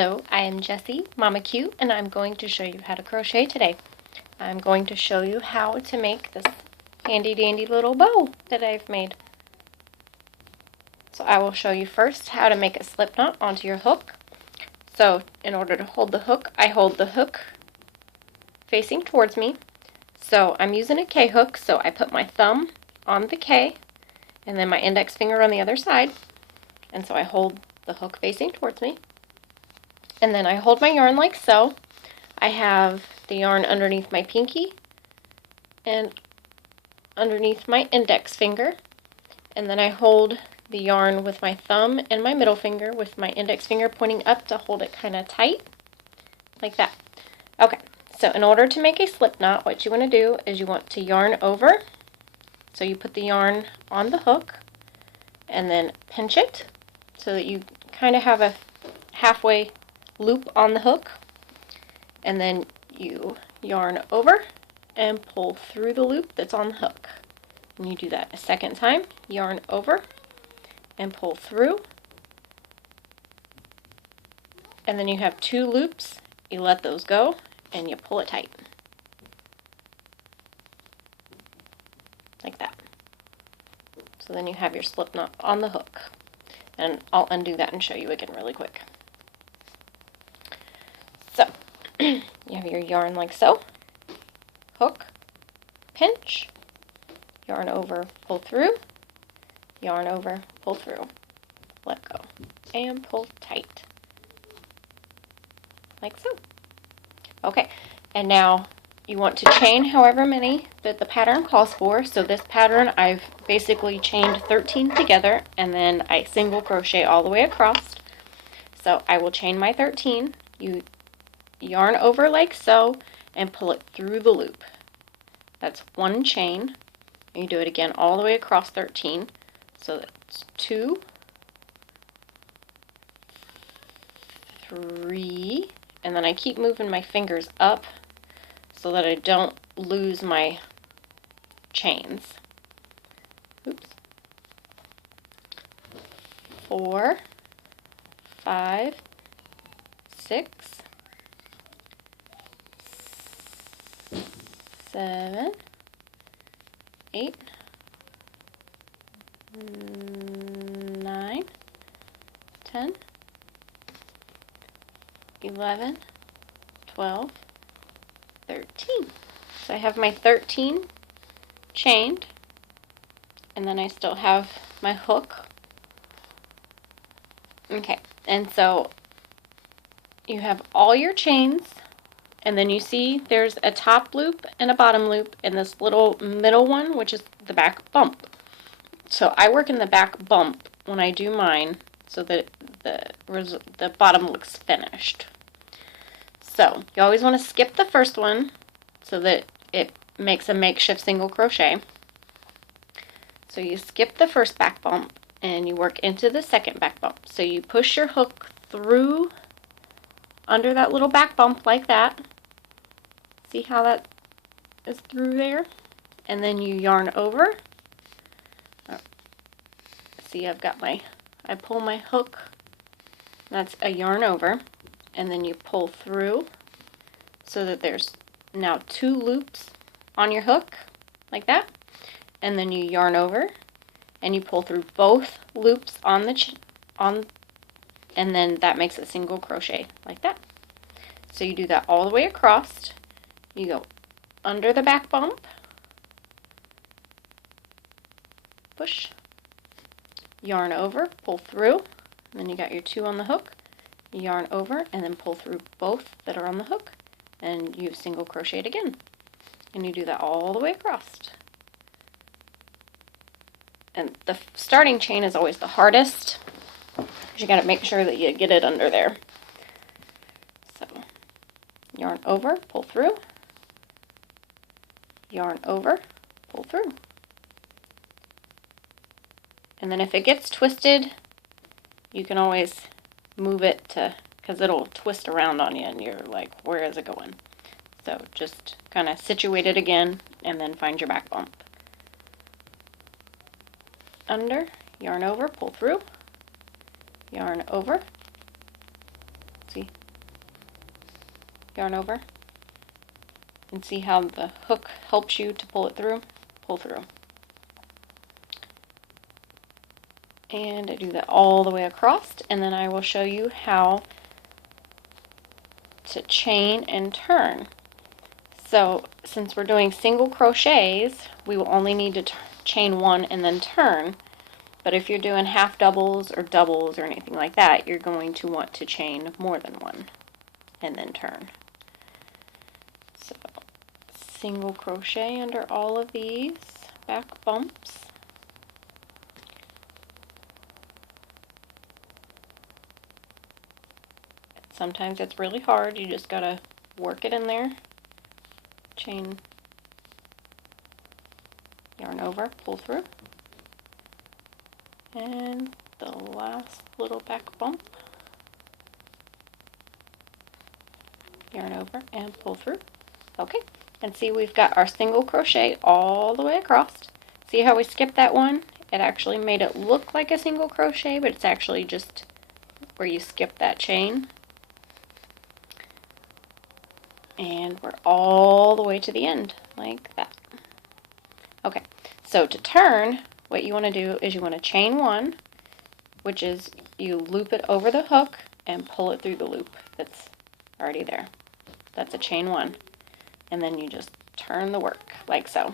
Hello, I am Jessie, Mama Q, and I'm going to show you how to crochet today. I'm going to show you how to make this handy dandy little bow that I've made. So I will show you first how to make a slip knot onto your hook. So in order to hold the hook, I hold the hook facing towards me. So I'm using a K hook, so I put my thumb on the K and then my index finger on the other side. And so I hold the hook facing towards me. And then I hold my yarn like so. I have the yarn underneath my pinky and underneath my index finger. And then I hold the yarn with my thumb and my middle finger with my index finger pointing up to hold it kind of tight, like that. Okay, so in order to make a slip knot, what you want to do is you want to yarn over. So you put the yarn on the hook and then pinch it so that you kind of have a halfway loop on the hook, and then you yarn over and pull through the loop that's on the hook. And you do that a second time, yarn over and pull through, and then you have two loops. You let those go and you pull it tight, like that. So then you have your slip knot on the hook, and I'll undo that and show you again really quick. So you have your yarn like so, hook, pinch, yarn over, pull through, yarn over, pull through, let go, and pull tight, like so. Okay, and now you want to chain however many that the pattern calls for. So this pattern I've basically chained 13 together, and then I single crochet all the way across. So I will chain my 13. You yarn over like so and pull it through the loop. That's one chain. And you do it again all the way across 13. So that's 2, 3, and then I keep moving my fingers up so that I don't lose my chains. Oops. 4, 5, 6, 7, 8, 9, 10, 11, 12, 13. So I have my 13 chained, and then I still have my hook. Okay, and so you have all your chains, and then you see there's a top loop and a bottom loop and this little middle one, which is the back bump. So I work in the back bump when I do mine so that the bottom looks finished. So you always want to skip the first one so that it makes a makeshift single crochet. So you skip the first back bump and you work into the second back bump. So you push your hook through under that little back bump like that. See how that is through there? And then you yarn over. See, I pull my hook. That's a yarn over. And then you pull through so that there's now 2 loops on your hook, like that. And then you yarn over and you pull through both loops on the and then that makes a single crochet like that. So you do that all the way across. You go under the back bump, push, yarn over, pull through, and then you got your 2 on the hook, yarn over, and then pull through both that are on the hook, and you single crochet it again. And you do that all the way across. And the starting chain is always the hardest. You got to make sure that you get it under there. So yarn over, pull through, yarn over, pull through. And then if it gets twisted, you can always move it to, because it'll twist around on you and you're like, where is it going? So just kind of situate it again and then find your back bump. Under, yarn over, pull through, yarn over, See? Yarn over. And see how the hook helps you to pull it through? Pull through. And I do that all the way across, and then I will show you how to chain and turn. So since we're doing single crochets, we will only need to chain one and then turn. But if you're doing half doubles or doubles or anything like that, you're going to want to chain more than one and then turn. So single crochet under all of these back bumps. Sometimes it's really hard, you just gotta work it in there. Chain, yarn over, pull through, and the last little back bump, yarn over and pull through. Okay, and see, we've got our single crochet all the way across. See how we skipped that one? It actually made it look like a single crochet, but it's actually just where you skip that chain. And we're all the way to the end, like that. Okay, so to turn, what you want to do is you want to chain one, which is you loop it over the hook and pull it through the loop that's already there. That's a chain one. And then you just turn the work, like so.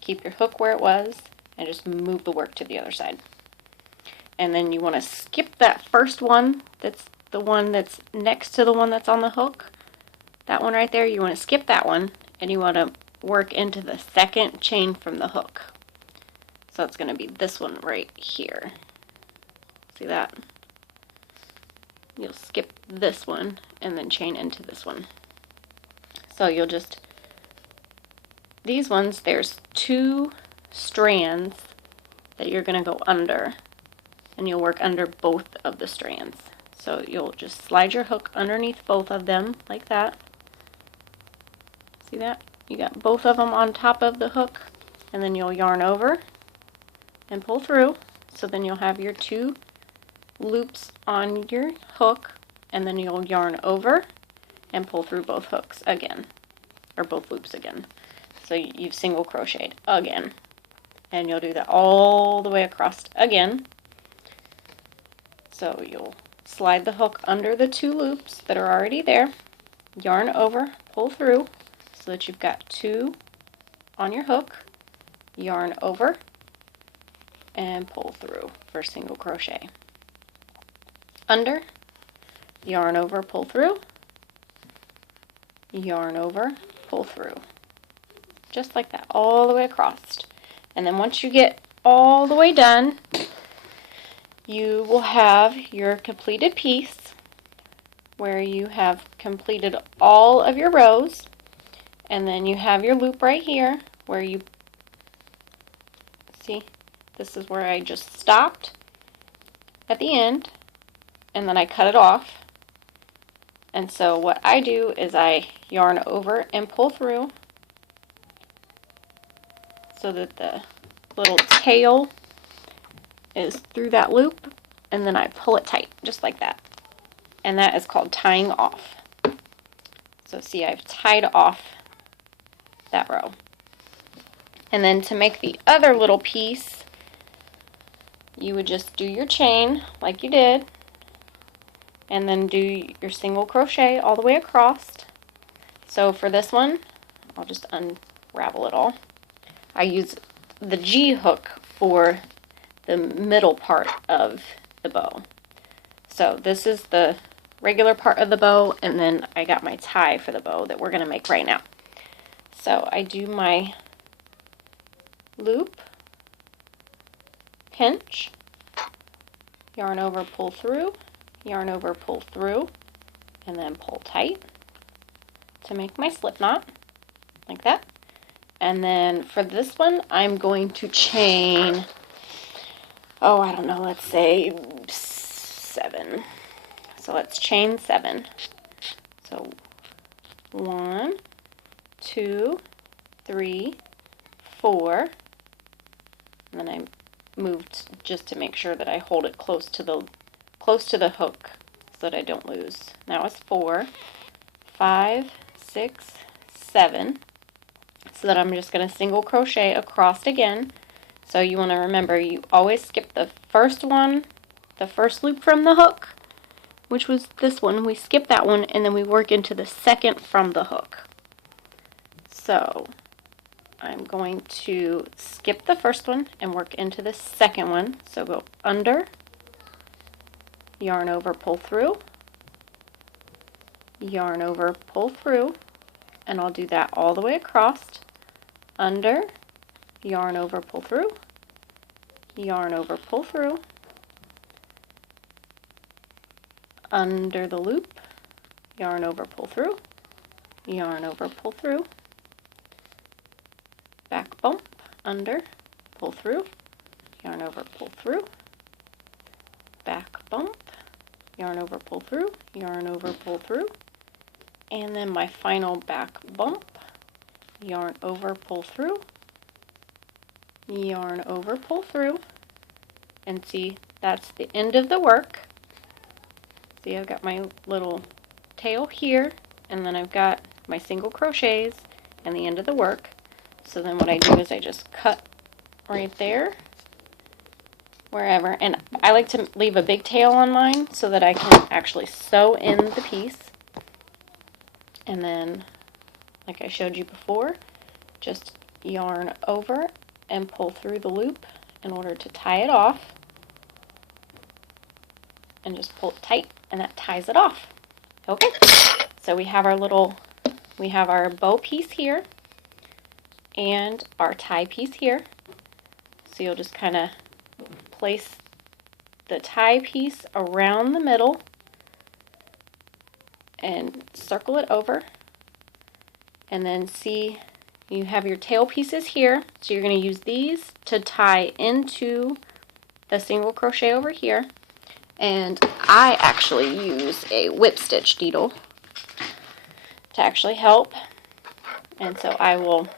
Keep your hook where it was, and just move the work to the other side. And then you want to skip that first one, that's the one that's next to the one that's on the hook. That one right there, you want to skip that one, and you want to work into the second chain from the hook. So it's going to be this one right here. See that? You'll skip this one and then chain into this one. So you'll just, these ones, there's 2 strands that you're going to go under, and you'll work under both of the strands. So you'll just slide your hook underneath both of them like that. See that? You got both of them on top of the hook, and then you'll yarn over and pull through. So then you'll have your 2 loops on your hook, and then you'll yarn over and pull through both hooks again, or both loops again. So you've single crocheted again, and you'll do that all the way across again. So you'll slide the hook under the 2 loops that are already there, yarn over, pull through, so that you've got 2 on your hook, yarn over, and pull through for single crochet. Under, yarn over, pull through, yarn over, pull through. Just like that, all the way across. And then once you get all the way done, you will have your completed piece where you have completed all of your rows. And then you have your loop right here where you, see, this is where I just stopped at the end, and then I cut it off. And so what I do is I yarn over and pull through so that the little tail is through that loop, and then I pull it tight, just like that. And that is called tying off. So see, I've tied off that row. And then to make the other little piece, you would just do your chain like you did, and then do your single crochet all the way across. So for this one, I'll just unravel it all. I use the G hook for the middle part of the bow. So this is the regular part of the bow, and then I got my tie for the bow that we're going to make right now. So I do my loop, pinch, yarn over, pull through, yarn over, pull through, and then pull tight to make my slip knot, like that. And then for this one, I'm going to chain, oh, I don't know, let's say 7. So let's chain 7. So 1, 2, 3, 4, and then I moved just to make sure that I hold it close to the hook that I don't lose. Now it's 4, 5, 6, 7. So that I'm just going to single crochet across again. So you want to remember, you always skip the first one, the first loop from the hook, which was this one. We skip that one and then we work into the second from the hook. So I'm going to skip the first one and work into the second one. So go under, yarn over, pull through, yarn over, pull through, and I'll do that all the way across. Under, yarn over, pull through, yarn over, pull through, under the loop, yarn over, pull through, yarn over, pull through, back bump, under, pull through, yarn over, pull through, back bump, yarn over, pull through, yarn over, pull through, and then my final back bump, yarn over, pull through, yarn over, pull through, and see, that's the end of the work. See, I've got my little tail here, and then I've got my single crochets and the end of the work. So then what I do is I just cut right there, wherever, and I like to leave a big tail on mine so that I can actually sew in the piece. And then, like I showed you before, just yarn over and pull through the loop in order to tie it off, and just pull it tight, and that ties it off. Okay, so we have our bow piece here and our tie piece here. So you'll just kind of place the tie piece around the middle and circle it over, and then see, you have your tail pieces here, so you're going to use these to tie into the single crochet over here. And I actually use a whip stitch needle to actually help, and so I will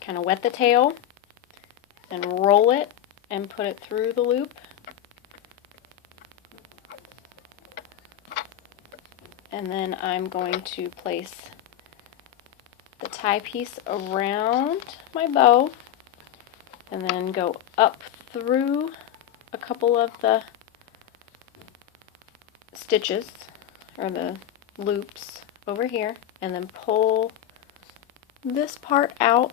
kind of wet the tail and roll it and put it through the loop, and then I'm going to place the tie piece around my bow and then go up through a couple of the stitches or the loops over here, and then pull this part out.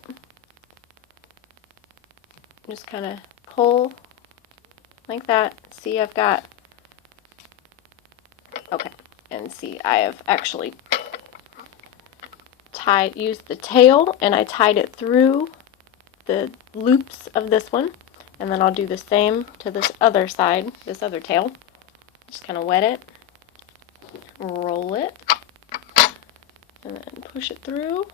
Just kind of pull like that. See, I've got, okay, and see, I have actually used the tail, and I tied it through the loops of this one, and then I'll do the same to this other side, this other tail. Just kind of wet it, roll it, and then push it through,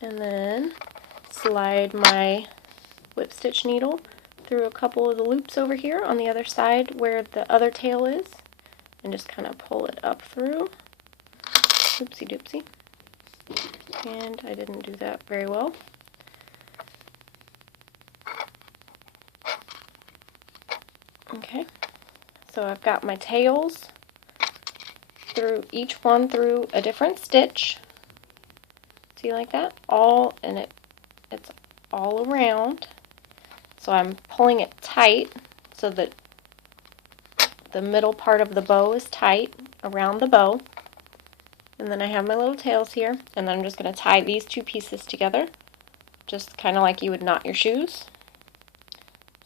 and then slide my whip stitch needle through a couple of the loops over here on the other side where the other tail is, and just kind of pull it up through. Oopsie doopsie. And I didn't do that very well. Okay, so I've got my tails through each one through a different stitch. See, like that? It's all around. So I'm pulling it tight so that the middle part of the bow is tight around the bow. And then I have my little tails here, and then I'm just going to tie these two pieces together, just kind of like you would knot your shoes.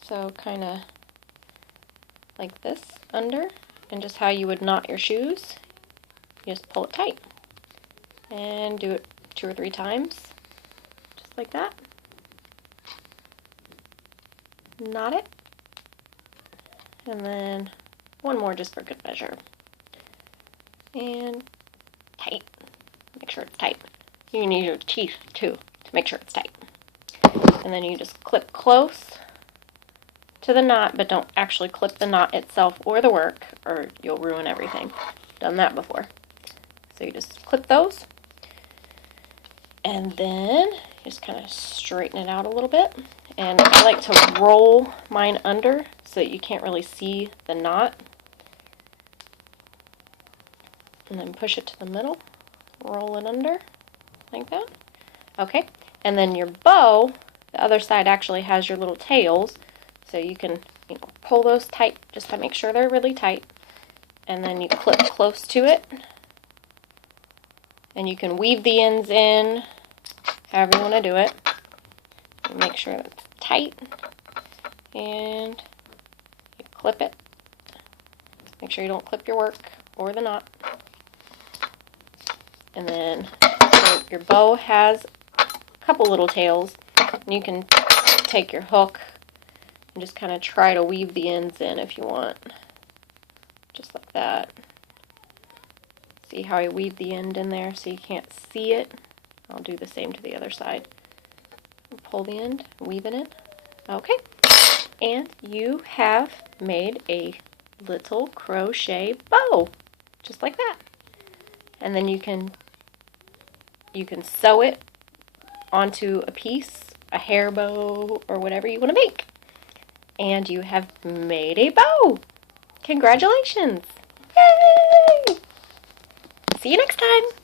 So kind of like this under, and just how you would knot your shoes. You just pull it tight and do it 2 or 3 times, just like that. Knot it, and then one more just for good measure, and tight. Make sure it's tight. You need your teeth too to make sure it's tight. And then you just clip close to the knot, but don't actually clip the knot itself or the work, or you'll ruin everything. Done that before. So you just clip those, and then just kind of straighten it out a little bit. And I like to roll mine under so that you can't really see the knot. And then push it to the middle, roll it under, like that. Okay, and then your bow, the other side actually has your little tails, so you can pull those tight just to make sure they're really tight. And then you clip close to it. And you can weave the ends in, however you want to do it. Make sure it's tight. And you clip it. Make sure you don't clip your work or the knot. And then so your bow has a couple little tails. And you can take your hook and just kind of try to weave the ends in if you want. Just like that. See how I weave the end in there so you can't see it? I'll do the same to the other side. Pull the end, weave it in. Okay. And you have made a little crochet bow. Just like that. And then you can sew it onto a piece, a hair bow, or whatever you want to make. And you have made a bow. Congratulations! Yay! See you next time!